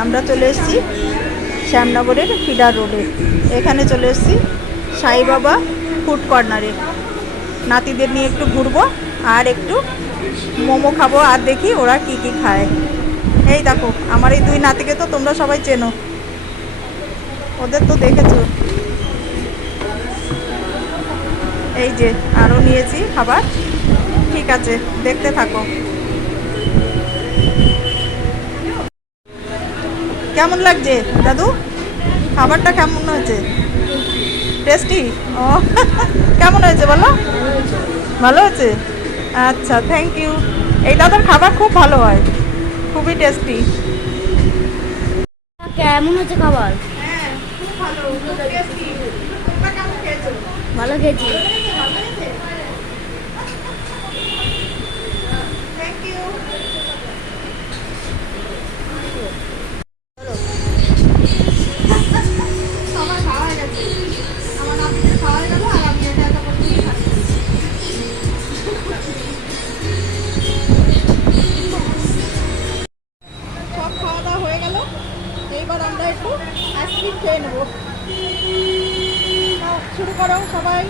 আমরা চলে এসেছি শ্যামনগরের ফিডার রোডে। এখানে চলে এসেছি সাই বাবা ফুড কর্নারে। নাতিদের নিয়ে একটু ঘুরবো আর একটু মোমো খাবো, আর দেখি ওরা কি কি খায়। এই দেখো আমার এই দুই নাতিকে তো তোমরা সবাই চেনো, ওদের তো দেখেছো। এই যে আরও নিয়েছি খাবার। ঠিক আছে, দেখতে থাকো। কেমন লাগছে দাদু? খাবারটা কেমন হয়েছে? টেস্টি? ও কেমন হয়েছে বলো? ভালো হয়েছে? আচ্ছা, থ্যাংক ইউ। এই দাদার খাবার খুব ভালো হয়, খুবই টেস্টি। কেমন হচ্ছে খাবার? হ্যাঁ, খুব ভালো, খুব টেস্টি। তোমরা কেমন খেয়েছো? ভালো খেয়েছি। Thank you. আমার খাওয়া হয়ে গেছে, আমার নাতিদের খাওয়া হয়ে গেল, আর আমি এটা এত করে খাচ্ছি। সব খাওয়া দাওয়া হয়ে গেল, এইবার আমরা একটু আইসক্রিম খেয়ে নেবো। শুরু করো সবাই।